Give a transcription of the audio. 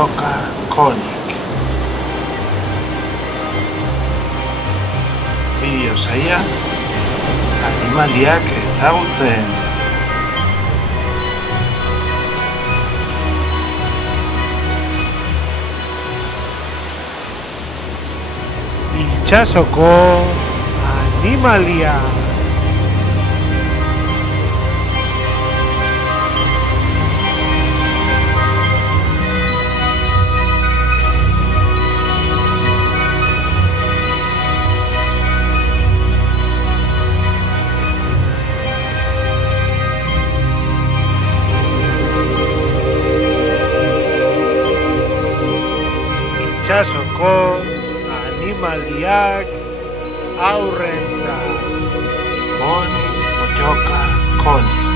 pottoka konik. Bideo saia animaliak ezagutzen. Itsasoko animalia. Itsasoko animaliak aurrentzat. Konik, pottoka, konik.